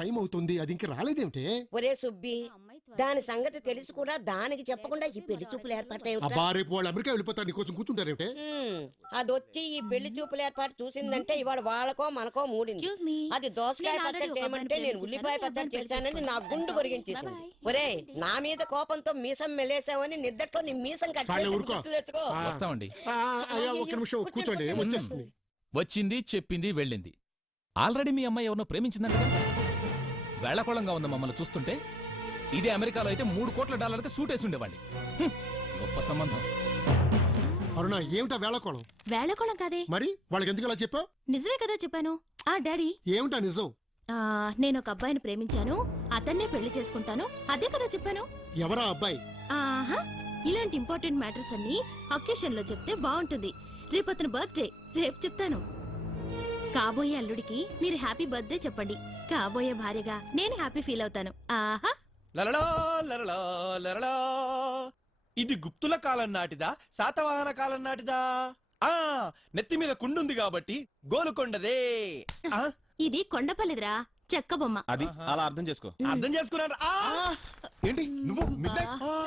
Time అవుతుంది, అది ఇంక రాలేదేమిటే? ఒరే సుబ్బి, దాని సంగతి తెలిసి కూడా దానికి చెప్పకుండా ఈ పెళ్లి చూపులు ఏర్పాటు అబ్బా, రేపు వాళ్ళు అమెరికా వెళ్ళిపోతారు, నీకోసం కూర్చుంటారేమిటే? అదొచ్చి ఈ పెళ్లి చూపులు ఏర్పాటు చూసిందంటే ఇవాళ వాళ్ళకో మనకో మూడింది. అది దోసకాయ పచ్చడి చేయమంటే నేను ఉల్లిపాయ పచ్చడి చేశానని నా గుండు కొరిగించేసింది. ఒరే, నా మీద కోపంతో మీసం మెలేసావని నిద్దట్లో నీ మీసం తెచ్చుకో. వస్తామండి. ఒక్క నిమిషం కూర్చోండి, వచ్చేస్తుంది. వచ్చింది, చెప్పింది, వెళ్ళింది. ఆల్రెడీ మీ అమ్మాయి ఎవరినో ప్రేమించిందంటగా. వేళకోళంగా ఉంది మమ్మల్ని చూస్తుంటే. ఇదే అమెరికాలో అయితే $3 కోట్ల సూట్ వేసి ఉండేవాడిని. గొప్ప సంబంధం. అరుణ, ఏమిటా వేళకోళం? వేళకోళం కాదే. మరి వాళ్ళకి ఎందుకు అలా చెప్పావు? నిజమే కదా చెప్పాను. డాడీ, ఏమిటా నిజం? నేను ఒక అబ్బాయిని ప్రేమించాను, అతన్నే పెళ్లి చేసుకుంటాను, అదే కదా చెప్పాను. ఎవరా అబ్బాయి? ఆహా, ఇలాంటి ఇంపార్టెంట్ మ్యాటర్స్ అన్ని అకేషన్ లో చెప్తే బాగుంటుంది. రేపు అతని బర్త్డే, రేపు చెప్తాను. కాబోయే అల్లుడికి మీరు హ్యాపీ బర్త్డే చెప్పండి. కాబోయే భార్యగా నేను హ్యాపీ ఫీల్ అవుతాను. ఆహా. లలలా లలలా లలలా. ఇది గుప్తుల కాలం నాటిదా, శాతవాహన కాలం నాటిదా? నెత్తి మీద కుండుంది కాబట్టి గోలుకొండదే. ఇది కొండపల్లిదిరా, చెక్క బొమ్మ. అది అలా అర్థం చేసుకో. అర్థం చేసుకున్నాడు. ఏంటి నువ్వు?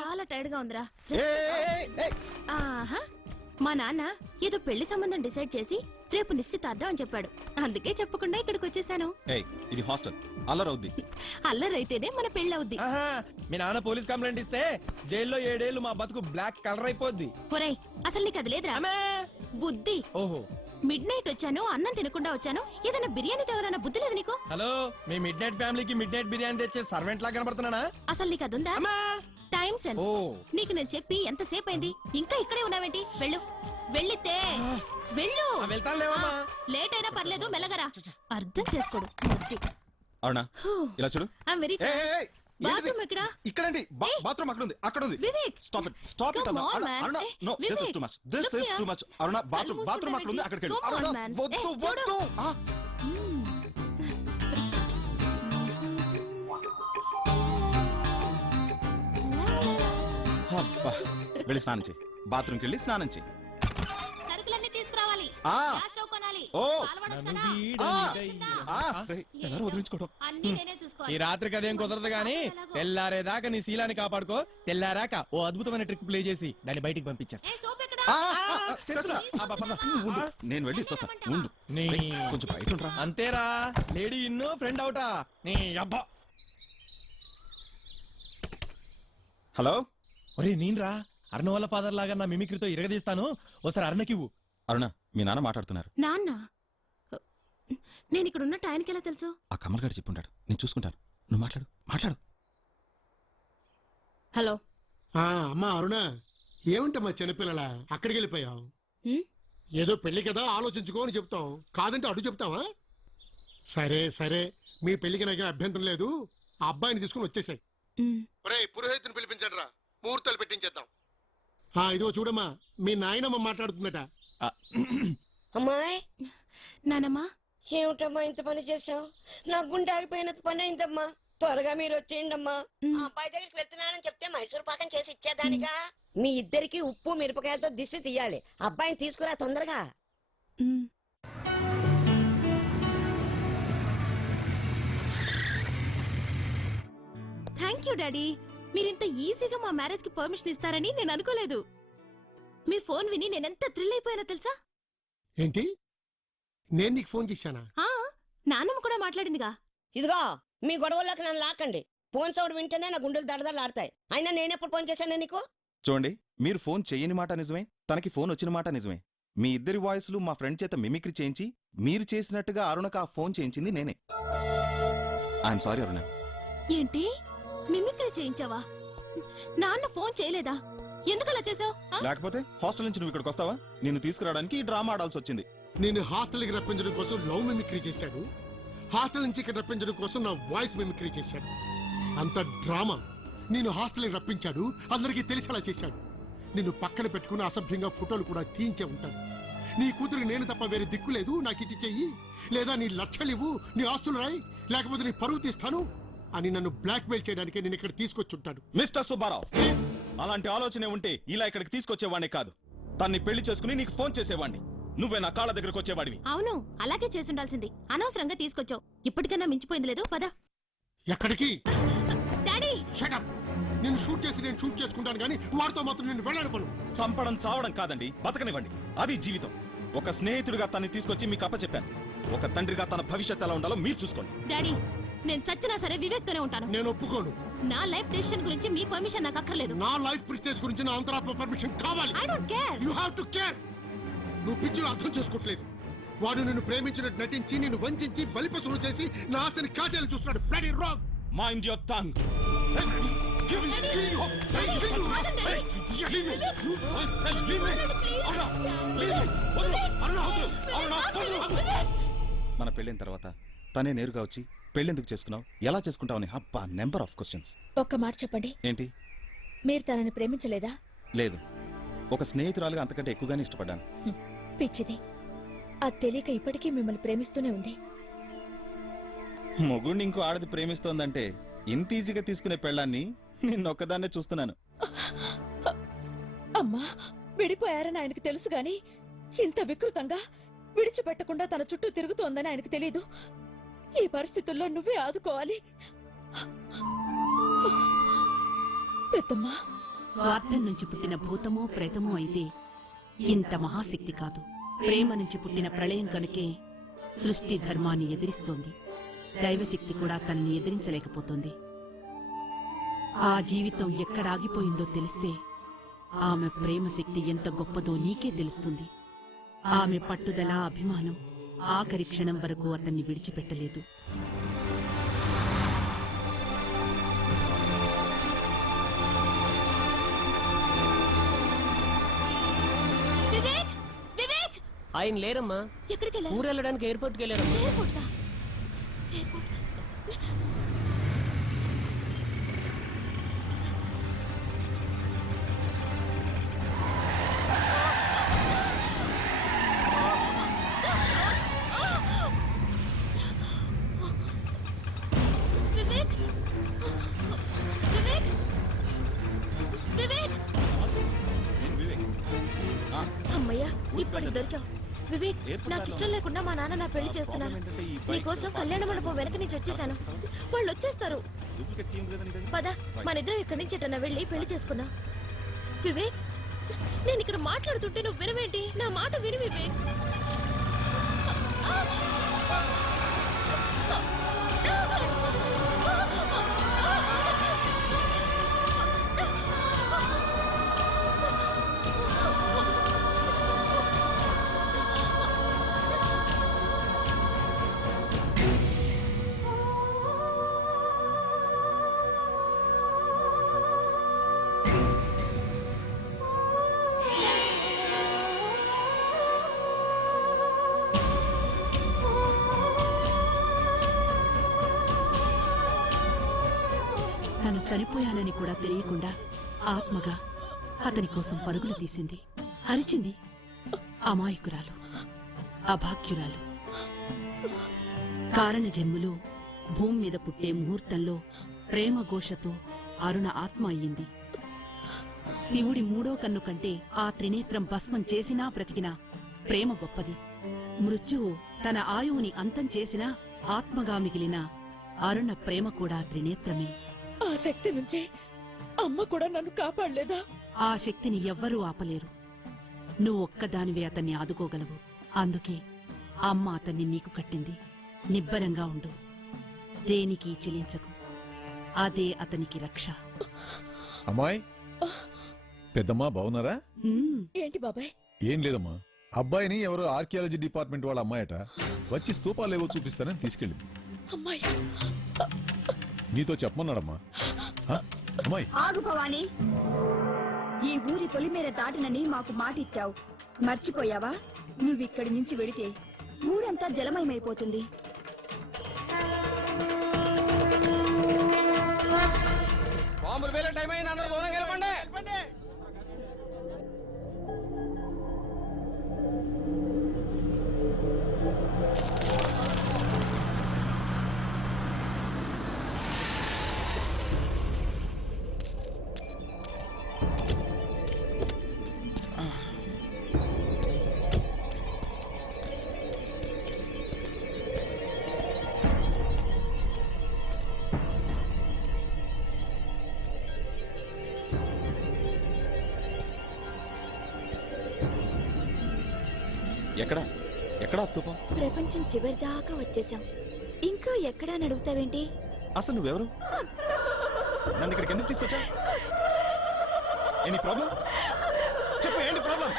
చాలా టైర్డ్ గా ఉందిరా. ఆహా, మా నాన్న ఏదో పెళ్లి సంబంధం డిసైడ్ చేసి రేపు నిశ్చితార్థం అని చెప్పాడు. అందుకే చెప్పకుండా ఇక్కడికి వచ్చేసాను. ఇది హాస్టల్, అల్లరవుద్ది. అల్లరైతేనే మన పెళ్ళవుద్ది. మీ నాన్న పోలీస్ కంప్లైంట్ ఇస్తే జైల్లో 7 ఏళ్లు మా బతుకు బ్లాక్ కలర్ అయిపోద్ది. ఒరేయ్, అసలు నీకు అది లేదురా బుద్ధి. ఓహో, మిడ్ నైట్ వచ్చాను, అన్నం తినకుండా వచ్చాను, ఏదైనా బిర్యానీ తేవాలన్న బుద్ధి లేదు నీకు? హలో, మీ మిడ్ నైట్ ఫ్యామిలీకి మిడ్ నైట్ బిర్యానీ తెచ్చే సర్వెంట్ లా కనబడుతున్నానా? అసలు నీకు అదుందా? Time sense. నీకు నేను చెప్పి ఎంతసేపు అయింది, ఇంకా ఇక్కడే ఉన్నావేంటి? వెళ్ళు, వెళ్ళితే వెళ్ళు. లేట్ అయినా పర్లేదు, మెల్లగరా. అర్థం చేసుకోడు. అవునా? ఇలా చూడు. బాత్రూమ్ ఎక్కడ? ఇక్కడండి. బాత్రూమ్ అక్కడ ఉంది, అక్కడ ఉంది. Vivek, stop it, stop it. No, this is too much, this is too much. Aruna, bathroom అక్కడ ఉంది, అక్కడికి వెళ్ళు. అరుణ, వద్దు వద్దు. వెళ్ళి స్నానం చేయి, బాత్రూమ్కి వెళ్ళి స్నానం చేయి. సరుకులన్నీ తీసుకురావాలి, గ్యాస్ స్టవ్ కొనాలి. అన్నీ నేనే చూసుకోవాలి. ఈ రాత్రికి అదేం కుదరదు గానీ తెల్లారేదాకా నీ శీలాన్ని కాపాడుకో. తెల్లారాక ఓ అద్భుతమైన ట్రిక్ ప్లే చేసి దాన్ని బయటికి పంపించేస్తా. నేను వెళ్ళి చూస్తా. కొంచెం బయట ఉంటా. అంతేరా, లేడీ ఇన్ను ఫ్రెండ్ అవుటా. నీ అబ్బా. హలో, ఒరే నేనురా, అరుణ వాళ్ళ ఫాదర్ లాగా నా మిమిక్రీతో ఇరగదీస్తాను. ఓసారి అరుణకివ్వు. అరుణ, మీ నాన్న మాట్లాడుతున్నారు. నాన్న? నేను ఇక్కడ ఉన్నట్టు ఆయనకి ఎలా తెలుసు? ఆ కమల్ గారు చెప్పుంటాడు, నేను చూసుకుంటాను. నువ్వు మాట్లాడు, మాట్లాడు. హలో. అమ్మా అరుణ, ఏమిటమ్మా చిన్నపిల్లల అక్కడికి వెళ్ళిపోయావు? ఏదో పెళ్లి కదా, ఆలోచించుకో అని చెప్తాం, కాదంటే అడు చెప్తావా? సరే సరే, మీ పెళ్లికి నాకు అభ్యంతరం లేదు. ఆ అబ్బాయిని తీసుకుని వచ్చేసాయి. పురోహితుని పిలిపించండి రా, ముహూర్తాలు పెట్టించేద్దాం. ఇదిగో చూడమ్మా, మీ నాయనమ్మ మాట్లాడుతుందట. అమ్మాయి, నానమ్మా. ఏమిటమ్మా ఇంత పని చేసావు? నా గుండె ఆగిపోయినంత పని అయిందమ్మా. త్వరగా మీరు వచ్చేయండి అమ్మా. అబ్బాయి దగ్గరికి వెళ్తున్నానని చెప్తే మైసూర్ పాకం చేసి ఇచ్చేదానిగా. మీ ఇద్దరికి ఉప్పు మిరపకాయలతో దిష్టి తీయాలి. అబ్బాయిని తీసుకురా తొందరగా. Thank you daddy. మీరింత ఈజీగా మా మ్యారేజ్ కి పర్మిషన్ ఇస్తారని నేను అనుకోలేదు. మీ ఫోన్ విని నేనెంత థ్రిల్ అయిపోయానో తెలుసా? ఏంటి, నేను నీకు ఫోన్ చేశానా? నాన్నమ్మ కూడా మాట్లాడిందిగా. ఇదిగో, మీ గొడవల్లోకి నన్ను లాక్కండి. ఫోన్ సౌండ్ వింటేనే నా గుండెలు దడదడలాడతాయి. అయినా నేనెప్పుడు ఫోన్ చేశాను నీకు? చూడండి, మీరు ఫోన్ చెయ్యని మాట నిజమే, తనకి ఫోన్ వచ్చిన మాట నిజమే. మీ ఇద్దరి వాయిస్లు మా ఫ్రెండ్ చేత మిమిక్రీ చేయించి మీరు చేసినట్టుగా అరుణకు ఆ ఫోన్ చేయించింది నేనే. ఐఎమ్ సారీ అరుణ. ఏంటి, మిమిక్రీ చేయించావా? నాన్న ఫోన్ చేయలేదా? ఎందుకలా చేసావు? లేకపోతే హాస్టల్ నుంచి నువ్వు ఇక్కడికి వస్తావా? నిన్ను తీసుకురావడానికి ఈ డ్రామా ఆడాల్సి వచ్చింది. నేను హాస్టల్కి రప్పించడం కోసం లవ్ మిమిక్రీ చేశాడు, హాస్టల్ నుంచి ఇక్కడ రప్పించడం కోసం నా వాయిస్ మిమిక్రీ చేశాడు. అంత డ్రామా. నేను హాస్టల్కి రప్పించాడు, అందరికీ తెలిసేలా చేశాడు. నిన్ను పక్కన పెట్టుకుని అసభ్యంగా ఫోటోలు కూడా తీయించే ఉంటాను. నీ కూతురికి నేను తప్ప వేరే దిక్కు లేదు, నాకు ఇచ్చి చెయ్యి, లేదా నీ లక్షలివ్వు, నీ ఆస్తులు రాయి, లేకపోతే నీ పరువు తీస్తాను అని నన్ను బ్లాక్ మెయిల్ చేయడానికి నేను ఇక్కడ తీసుకొచ్చుంటాడు. మిస్టర్ సుబ్బారావు, అలాంటి ఆలోచనే ఉంటే ఇలా ఇక్కడికి తీసుకొచ్చేవాడిని కాదు. తన్ని పెళ్లి చేసుకుని నీకు ఫోన్ చేసేవాడిని. నువ్వే నా కాళ్ళ దగ్గరకు వచ్చేవాడివి. అవును, అలాగే చేసుండాల్సింది. అనవసరంగా తీసుకొచ్చావు. ఇప్పటికన్నా మించిపోయింది లేదు. పద. ఎక్కడికి? Daddy shut up. నేను షూట్ చేసి నేను షూట్ చేసుకుంటాను కానీ వాడితో మాత్రం నేను వెళ్ళాడపను. చంపడం చావడం కాదండి, బతకనివ్వండి. అది జీవితం. ఒక స్నేహితుడిగా తన్ని తీసుకొచ్చి మీకు అప్పచెప్పాను. ఒక తండ్రిగా తన భవిష్యత్తు ఎలా ఉండాలో మీరు చూసుకోండి. డాడీ నేను చచ్చినా సరే వివేక్ తోనే ఉంటాను. నేను ఒప్పుకోను. నా లైఫ్ డెసిషన్ గురించి మీ పర్మిషన్ నాకు అక్కర్లేదు. నా లైఫ్ ప్రిస్టేజ్ గురించి నా అంతరాత్మ పర్మిషన్ కావాలి. I don't care. You have to care. నువ్వు పిచ్చిగా అర్థం చేసుకోవట్లేదు. వాడు నిన్ను ప్రేమించినట్టు నటించి నిన్ను వంచి బలిపశువులు చేసి నా ఆస్తిని కాజేయాలని చూస్తున్నాడు. Bloody wrong. Mind your tongue. మన పెళ్ళైన తర్వాత తనే నేరుగా వచ్చి పెళ్ళెందుకు చేసుకున్నావు, ఎలా చేసుకుంటావని అబ్బా నెంబర్ ఆఫ్ క్వశ్చన్స్. ఒక్క మాట చెప్పండి, ఏంటి? మీరు తనని ప్రేమించలేదా? లేదు, ఒక స్నేహితురాలుగా అంతకంటే ఎక్కువగానే ఇష్టపడ్డాను. పిచ్చిది, అది తెలియక ఇప్పటికీ మిమ్మల్ని ప్రేమిస్తూనే ఉంది. మొగుడిని ఇంకో ఆడది ప్రేమిస్తోందంటే ఇంత ఈజీగా తీసుకునే పెళ్ళాన్ని నిన్నొక్కదాన్నే చూస్తున్నాను. అమ్మా, విడిపోయారని ఆయనకు తెలుసు గాని ఇంత వికృతంగా విడిచిపెట్టకుండా తన చుట్టూ తిరుగుతోందని ఆయనకు తెలీదు. ఈ పరిస్థితుల్లో నువ్వే ఆదుకోవాలి. పెద్దమ్మా, స్వార్థం నుంచి పుట్టిన భూతమో ప్రేతమో అయితే ఇంత మహాశక్తి కాదు. ప్రేమ నుంచి పుట్టిన ప్రళయం కనుకే సృష్టి ధర్మాన్ని ఎదిరిస్తోంది. దైవశక్తి కూడా తనని ఎదిరించలేకపోతోంది. ఆ జీవితం ఎక్కడ ఆగిపోయిందో తెలిస్తే ఆమె ప్రేమ శక్తి ఎంత గొప్పదో నీకే తెలుస్తుంది. ఆమె పట్టుదల, అభిమానం ఆఖరి క్షణం వరకు అతన్ని విడిచిపెట్టలేదు. వివేక్ వివేక్ ఆయన లేరమ్మా, ఎక్కడికి వెళ్ళారు? ఊరు వెళ్ళడానికి ఎయిర్పోర్ట్కి వెళ్ళారమ్మా. ఎయిర్పోర్టా? ఎయిర్పోర్ట్. వివేక్ వివేక్ వివేక్ అమ్మయ్యా, ఇప్పటికి దొరికావు. వివేక్, నాకు ఇష్టం లేకుండా మా నాన్న నా పెళ్లి చేస్తున్నారు. నీకోసం కళ్యాణ మండపం వెనక నుంచి వచ్చేసాను. వాళ్ళు వచ్చేస్తారు. పద, మన ఇద్దరం ఇక్కడి నుంచి ఎటన్నా వెళ్ళి పెళ్లి చేసుకున్నా. వివేక్, నేను ఇక్కడ మాట్లాడుతుంటే నువ్వు వినవేంటి? నా మాట విను వివేక్. తను చనిపోయానని కూడా తెలియకుండా ఆత్మగా అతని కోసం పరుగులు తీసింది. అరిచింది. అమాయకురాలు, అభాగ్యురాలు. కారణ జన్ములు భూమి మీద పుట్టే ముహూర్తంలో ప్రేమ ఘోషతో అరుణ ఆత్మ అయ్యింది. శివుడి మూడో కన్ను కంటే ఆ త్రినేత్రం భస్మం చేసినా బ్రతికినా ప్రేమ గొప్పది. మృత్యువు తన ఆయువుని అంతం చేసినా ఆత్మగా మిగిలిన అరుణ ప్రేమ కూడా త్రినేత్రమే. ఆ శక్తి నుంచి అమ్మ కూడా నన్ను కాపాడలేదా? ఆ శక్తిని ఎవ్వరూ ఆపలేరు. నువ్వు ఒక్కదానివే అతన్ని ఆదుకోగలవు. అందుకే అమ్మ అతన్ని నీకు కట్టింది. నిబ్బరంగా ఉండు, దేనికి చెలించకు. అదే అతనికి రక్ష. అమ్మాయి, పెద్దమ్మా బావున్నారా? ఏంటి బాబాయ్? ఏం లేదమ్మా, అబ్బాయిని ఎవరో ఆర్కియాలజీ డిపార్ట్మెంట్ వాళ్ళ అమ్మాయట వచ్చి స్తూపాలేవో చూపిస్తానని తీసుకెళ్ళింది. అమ్మాయి నీతో చెప్పమన్నాడమ్మా. అమ్మాయి, ఆగు భవానీ, ఈ ఊరి పొలిమేర దాటినని మాకు మాట ఇచ్చావు. మర్చిపోయావా? నువ్విక్కడి నుంచి వెళితే ఊరంతా జలమయమైపోతుంది. బాంబులు వేరే టైం అయింది, అందరూ దూరంగా వెళ్ళిపోండి. ఎక్కడా ఎక్కడా స్తూపం? ప్రపంచం చివరి దాకా వచ్చేసాం. ఇంకా ఎక్కడా అని అడుగుతావేంటి? అసలు నువ్వెవరు? నన్ను ఇక్కడికి ఎందుకు తీసుకొచ్చా? Any problem? చెప్పు, ఏంటి ప్రాబ్లం?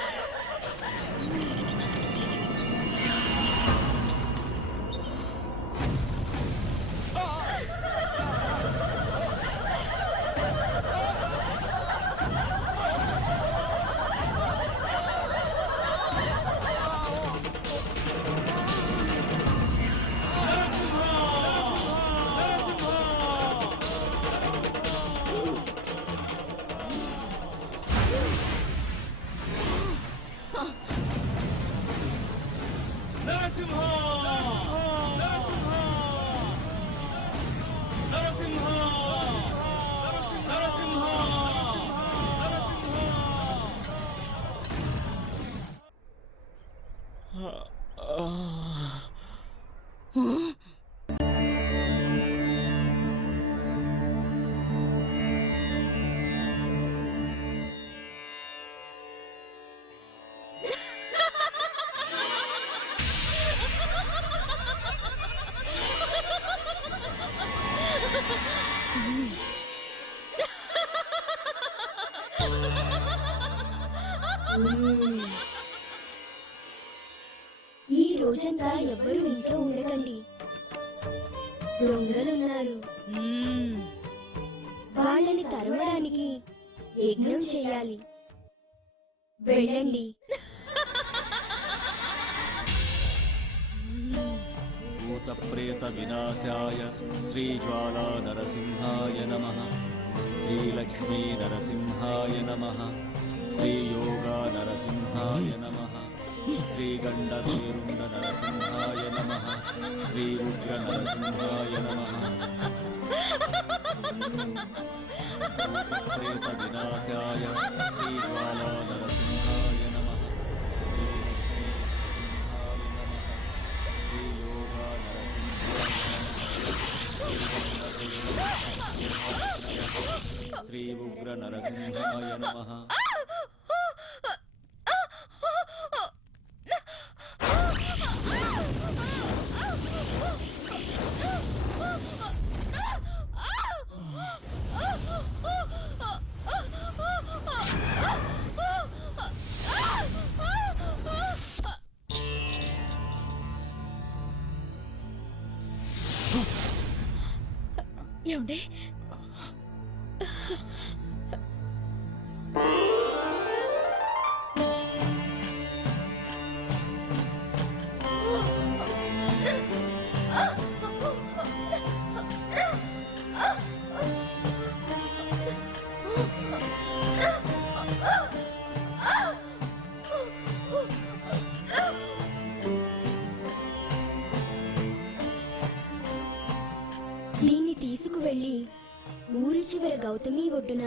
ఈ రోజంతా ఎవ్వరూ ఇంట్లో ఉండకండి. దొంగలున్నారు. వాళ్ళని తరమడానికి యజ్ఞం చేయాలి. వెళ్ళండి. భూతప్రేత వినాశాయ శ్రీజ్వాలా నరసింహాయ నమః. శ్రీలక్ష్మీ నరసింహాయ నమః. శ్రీయోగా నరసింహాయ నమః. శ్రీగండభీరుండ నరసింహాయ నమః. శ్రీరుద్ర నరసింహాయ నమః. భూతప్రేత వినాశాయ శ్రీజ్వాలా నరసింహాయ నమః. శ్రీయోగా నరసింహాయ శ్రీ ఉగ్ర నరసింహాయ నమః. ఏమండి? దీన్ని తీసుకువెళ్ళి ఊరి చివర గౌతమి ఒడ్డున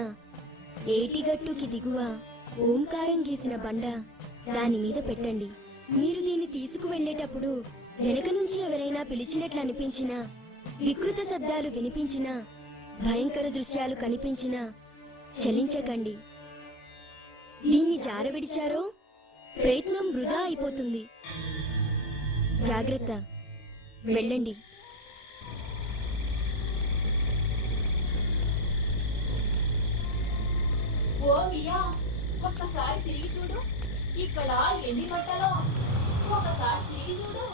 ఏటిగట్టుకి దిగువ ఓంకారం గీసిన బండ దాని మీద పెట్టండి. మీరు దీన్ని తీసుకువెళ్ళేటప్పుడు వెనక నుంచి ఎవరైనా పిలిచినట్లు అనిపించినా, వికృత శబ్దాలు వినిపించినా, భయంకర దృశ్యాలు కనిపించినా చలించకండి. దీన్ని జారవిడిచారో ప్రయత్నం వృధా అయిపోతుంది. జాగ్రత్త. వెళ్ళండి. ఓ మియా, ఒక్కసారి తిరిగి చూడు. ఇక్కడ ఎన్ని బట్టలో. ఒకసారి తిరిగి చూడు.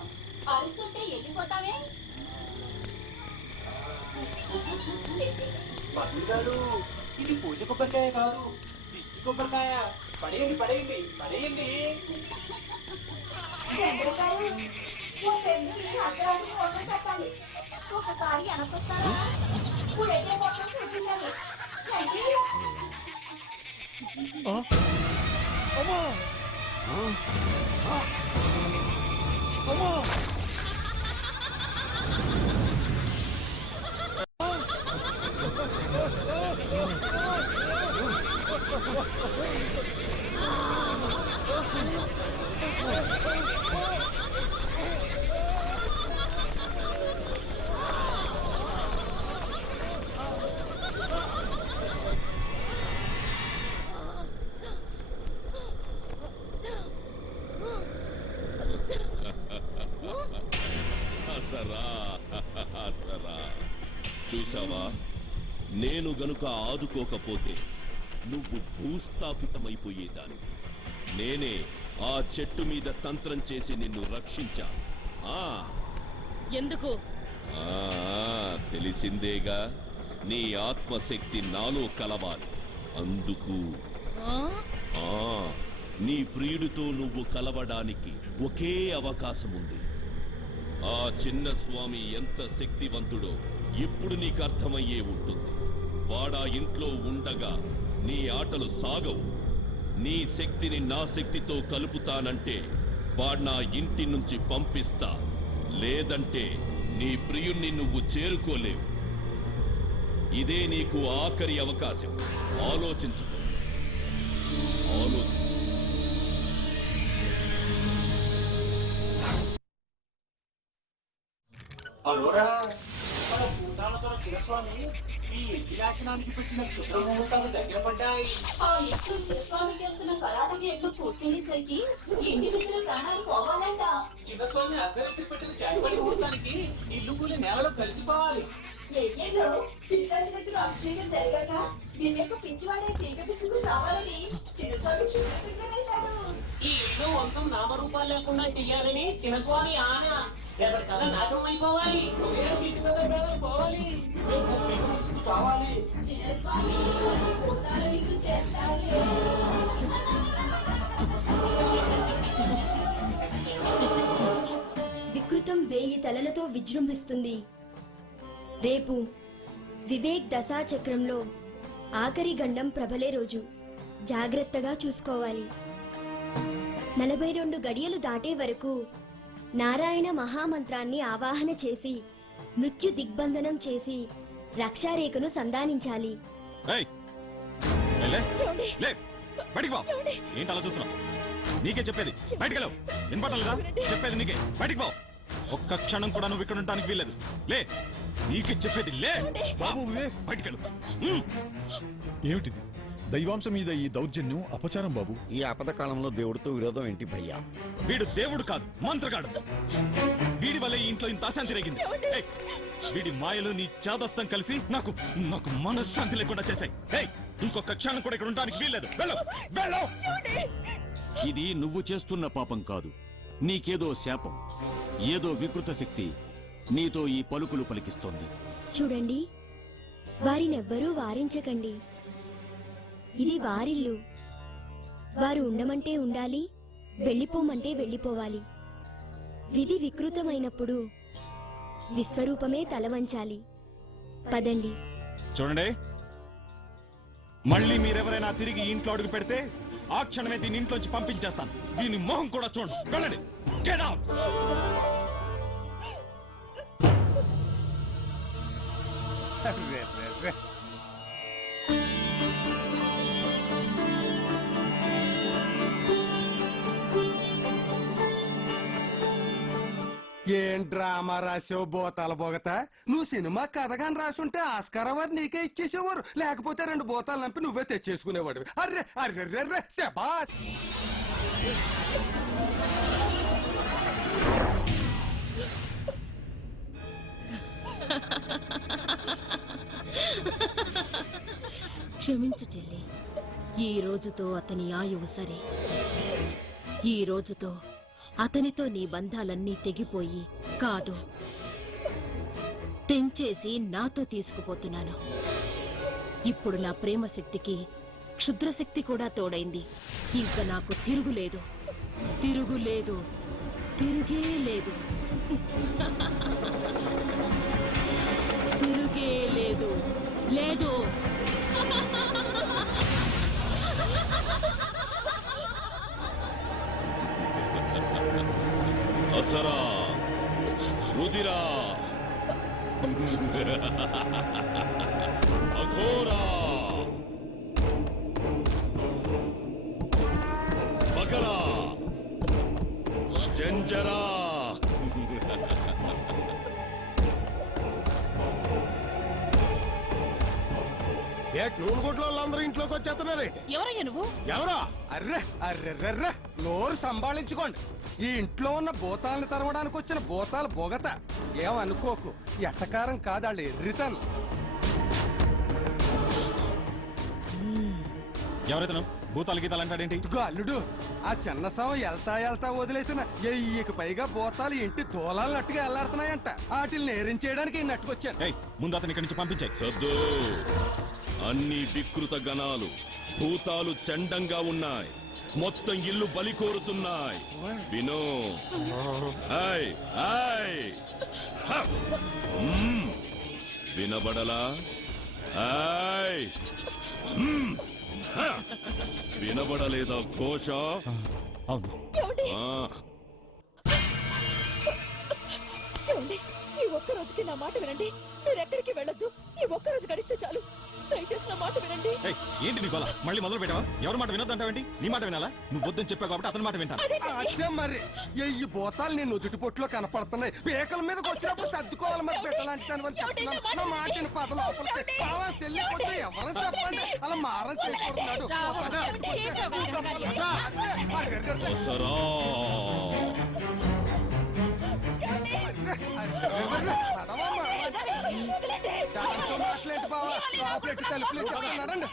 అరుస్తుంటే వెళ్ళిపోతావే. గారు, ఇది పూజ కొబ్బరికాయ కాదు, దిష్టి కొబ్బరికాయ. పడేయండి పడేయండి పడేయండి. చంద్రకాయ, ఓ పెళ్లికి అర్ధరాత్రి వంట పెట్టాలి. ఒకసారి వెనకొస్తారా? ఇప్పుడైతే మొత్తం చూపించాలి. అమ్మా! అమ్మా! చూసావా, నేను గనుక ఆదుకోకపోతే నువ్వు భూస్థాపితమైపోయేదాని. నేనే ఆ చెట్టు మీద తంత్రం చేసి నిన్ను రక్షించా. ఎందుకు? తెలిసిందేగా, నీ ఆత్మశక్తి నాలో కలవాలి. అందుకు నీ ప్రియుడితో నువ్వు కలవడానికి ఒకే అవకాశం ఉంది. ఆ చిన్న స్వామి ఎంత శక్తివంతుడో ఇప్పుడు నీకు అర్థమయ్యే ఉంటుంది. వాడా ఇంట్లో ఉండగా నీ ఆటలు సాగవు. నీ శక్తిని నా శక్తితో కలుపుతానంటే వాడు నా ఇంటి నుంచి పంపిస్తా, లేదంటే నీ ప్రియుణ్ణి నువ్వు చేరుకోలేవు. ఇదే నీకు ఆఖరి అవకాశం. ఆలోచించుకో, ఆలోచించు. అరోరా, మన భూతాలతో చిరస్వామి ఈ ఇంటి నాశనానికి పెట్టిన క్షుద్ర ముహూర్తాలు దగ్గర పడ్డాయి. ఆ ఇంట్లో చిరస్వామి చేస్తున్న కరాటకి ఎట్లు పూర్తయ్యేసరికి ఇంటి మీద ప్రాణాలు పోవాలంట. చిన్నస్వామి అర్ధరాత్రి పెట్టిన చాటిపడి ముహూర్తానికి ఇల్లు కూలి నేలలో కలిసిపోవాలి. యజ్ఞంలో పిశాచితులు అభిషేకం జరగాక నిన్నకు పిచ్చివాడే పీక పిసుకు చావాలని చిన్నస్వామి క్షుద్ర వేశాడు. ఈ ఇల్లు వంశం నామరూపాలు లేకుండా చెయ్యాలని చిన్నస్వామి ఆన. రేపటి కథ నాశనం అయిపోవాలి. పోవాలి, చావాలి. చిన్నస్వామి భూతాల విందు చేస్తాడు. వికృతం 1000 తలలతో విజృంభిస్తుంది. రేపు వివేక్ దశాచక్రంలో ఆఖరి గండం ప్రబలే రోజు. జాగ్రత్తగా చూసుకోవాలి. 42 గడియలు దాటే వరకు నారాయణ మహామంత్రాన్ని ఆవాహన చేసి మృత్యు దిగ్బంధనం చేసి రక్షారేఖను సంధానించాలి. ఏంటి అలా చూస్తున్నావు? నీకే చెప్పేది, బయటికి వినపడలేదా? చెప్పేది నీకే, బయటికి పో. ఒక్క క్షణం కూడా నువ్వు ఇక్కడ ఉండడానికి వీల్లేదు. లే, నీకే చెప్పేది, లే. బాబు వివేక్, బయటికెళ్ళు. ఏమిటిది? దైవాంశం మీద ఈ దౌర్జన్యం అపచారం బాబు. ఈ ఆపద కాలంలో దేవుడితో విరోధం ఏంటి భయ్యా? వీడు దేవుడు కాదు, మంత్రగాడు. వీడి వల్ల ఈ ఇంట్లో ఇంత అశాంతి రేగింది. వీడి మాయలు నీ చాదస్తం కలిసి నాకు నాకు మనశ్శాంతి లేకుండా చేశాయి. ఇంకొక క్షణం కూడా ఇక్కడ ఉండడానికి వీల్లేదు. వెళ్ళు, వెళ్ళు. ఇది నువ్వు చేస్తున్న పాపం కాదు, నీకేదో శాపం. ఏదో వికృత శక్తి నీతో ఈ పలుకులు పలికిస్తోంది. చూడండి, వారినెవ్వరూ వారించకండి. ఇది వారిల్లు. వారు ఉండమంటే ఉండాలి, వెళ్ళిపోమంటే వెళ్ళిపోవాలి. విధి వికృతమైనప్పుడు విశ్వరూపమే తలవంచాలి. పదండి. చూడండి, మళ్ళీ మీరెవరైనా తిరిగి ఇంట్లో అడుగు పెడితే ఆ క్షణమే దీని ఇంట్లోంచి పంపించేస్తాను. దీని మొహం కూడా చూడండి. వెళ్ళండి. Get out. ఏం డ్రామా రాసావు బోతాల బోగత? నువ్వు సినిమా కథగాని రాసుంటే ఆస్కార్ అవార్డు నీకే ఇచ్చేసేవారు, లేకపోతే 2 బోతాలు నంపి నువ్వే తెచ్చేసుకునేవాడు. అర్రే అర్రెర్రెర్రె, శబాస్. క్షమించు చెల్లి. ఈ రోజుతో అతని ఆయువు సరే. ఈ రోజుతో అతనితో నీ బంధాలన్నీ తెగిపోయి కాదు, తెంచేసి నాతో తీసుకుపోతున్నాను. ఇప్పుడు నా ప్రేమ శక్తికి క్షుద్రశక్తి కూడా తోడైంది. ఇంకా నాకు తిరుగులేదు, తిరుగులేదు, తిరుగే లేదు. తిరుగే లేదు, లేదు. అసరా, రుదిరా, అఘోరా, మకరా, జంజరా. నూనెగుడ్లో వాళ్ళందరూ ఇంట్లోకి వచ్చేస్తున్నారేంటి? ఎవరయ్యా నువ్వు? ఎవరో? అర్రే అర్రెర్రెర్రె, నోరు సంభాళించుకోండి. ఈ ఇంట్లో ఉన్న భూతాలను తరవడానికి వచ్చిన భూతాల బొగత. ఏమనుకోకు, ఎట్టకారం కాదాళ్ళు ఎర్రితను. ఎవరైతే భూతాలు గీతాలు అంటాడేంటి? ఇదిగో అల్లుడు, ఆ చిన్న శవం వెళ్తా వదిలేసిన ఎయ్యికి పైగా భూతాలు ఇంటి దూలాలన్నట్టుగా వెళ్లాడుతున్నాయంట. వాటిని నేరించేయడానికి ఈ నట్టుకొచ్చాను. ఏయ్, ముందు అతని ఇక్కడి నుంచి పంపించాయి. సద్దు అన్ని వికృత గణాలు భూతాలు చండంగా ఉన్నాయి. మొత్తం ఇల్లు బలి కోరుతున్నాయి. వినో ఆయ్ ఆయ్ హ! వినబడలా? ఆయ్ హ! వినబడలేదా ఘోష? అవును. ఏమండి? ఈ ఒక్క రోజుకి నా మాట వినండి. మీరు ఎక్కడికి వెళ్ళొద్దు. ఈ ఒక్క రోజు గడిస్తే చాలు. దయచేసి నా మాట వినండి. ఏయ్, ఏంటి నీ గోల? మళ్ళీ మొదలు పెట్టావా? ఎవరి మాట వినొద్దంటావేంటి? నీ మాట వినాలా? నువ్వు వద్దని చెప్పావు కాబట్టి అతని మాట వింటాను. అదే మరి ఎయ్యి భూతాలు నేను నుదుటి పొట్టులో కనపడుతున్నాయి. పేకల మీదకి వచ్చినప్పుడు సర్దుకోవాలి. మరి పెట్టాలంటే అని చెప్తున్నాను. నా మాటని పద లోపలికి బావా సెల్లి కొట్టి ఎవరు చెప్పండి. అలా మారం చేసుకుంటున్నాడు. దసరా మాట్లాడి బావా లోపలికి తలుపులు నడండి.